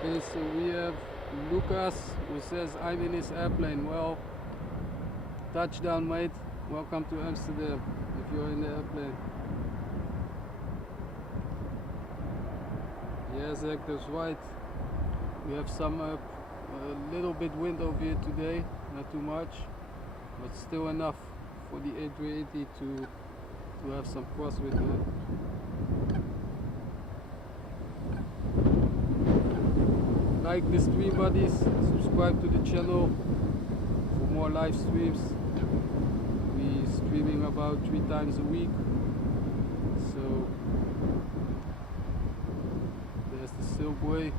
Okay, so we have Lucas who says, I'm in his airplane. Well, touchdown, mate. Welcome to Amsterdam if you're in the airplane. Yes, Zach, that's right. We have some a little bit wind over here today, not too much, but still enough for the A380 to have some crosswind. Like the stream, buddies. Subscribe to the channel for more live streams. We streaming about 3 times a week. So there's the Silkway.